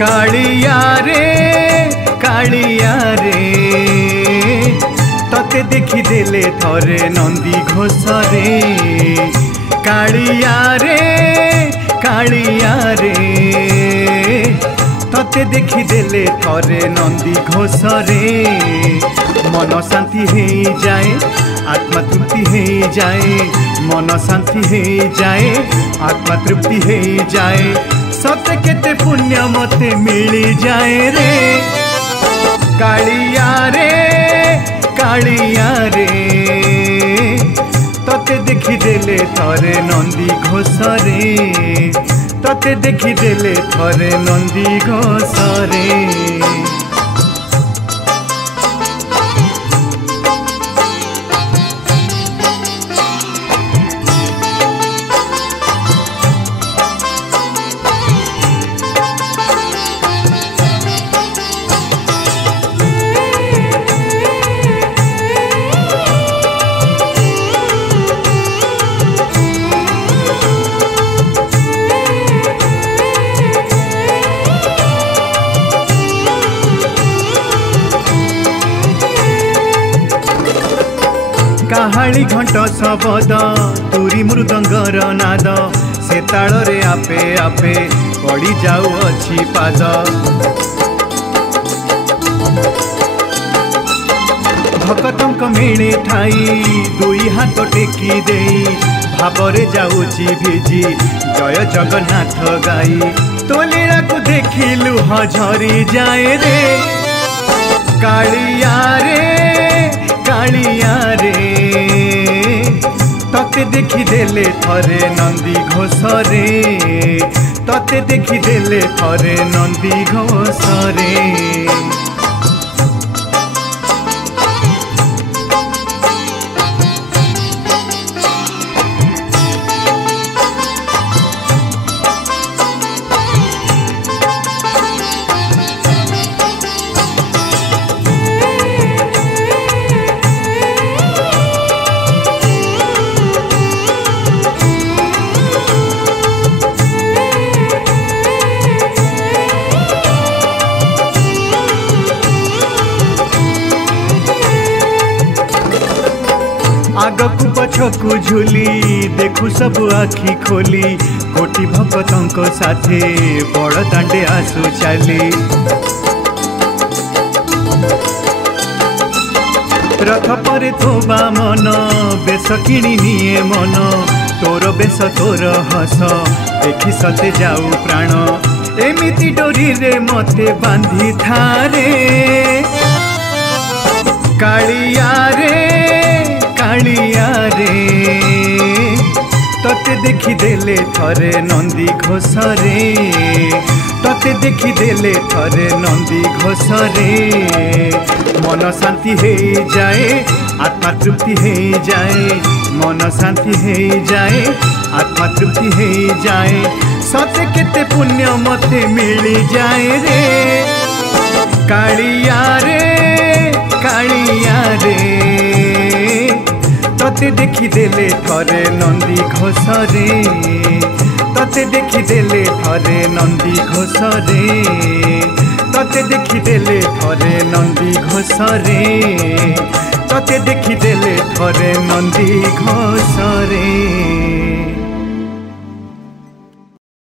कालिया रे तते देखी देले थरे नंदी घोष रे कालिया रे तते देखी देले थरे नंदी घोष रे मन शांति हे जाए आत्मा तृप्ति हे जाए मन शांति हे जाए आत्मा तृप्ति हे जाए सत्य केते पुण्य मते मिली जाए रे कालिया रे तते देखी देले थरे नंदी घोष रे तते देखी देले थरे नंदी घोष रे काहाली घंट शबद तुरी मृदंगर नाद से ताल रे आपे आपे पड़ी जाऊ अच्छी पाद भक्तंक मेले ठाई दुई हाथ टेकी दे भावरे जाऊची भिजी जय जगन्नाथ गाई तो लीला को देखी लुह झरी जाए रे कालिया रे तते देखी देले थरे नंदी घोष रे तते देखी देले थरे नंदी घोष रे आगकू पछकू झुली देखू सब आखि खोली कोटि भक्तंक साथे बड़ दांडे आसु चाली रथ पर थोबा मन बेस किणी निये मन तोर बेस तोर हस देखी सते जाऊ प्राण एमिति डोरी रे मते बांधी थारे कालिया रे तते देखी देले थरे नंदी घोष रे तते देखी देले थरे नंदी घोष रे मन शांति हे जाए आत्मा तृप्ति हे जाए मन शांति हे जाए आत्मा तृप्ति हे जाए सते केते पुण्य मते मिली जाए रे कालिया रे तते देखी देले थरे नंदी घोष रे तते देखी देले थरे नंदी घोष रे तते देखी देले थरे नंदी घोष रे तते देखी देले थरे नंदी घोष रे।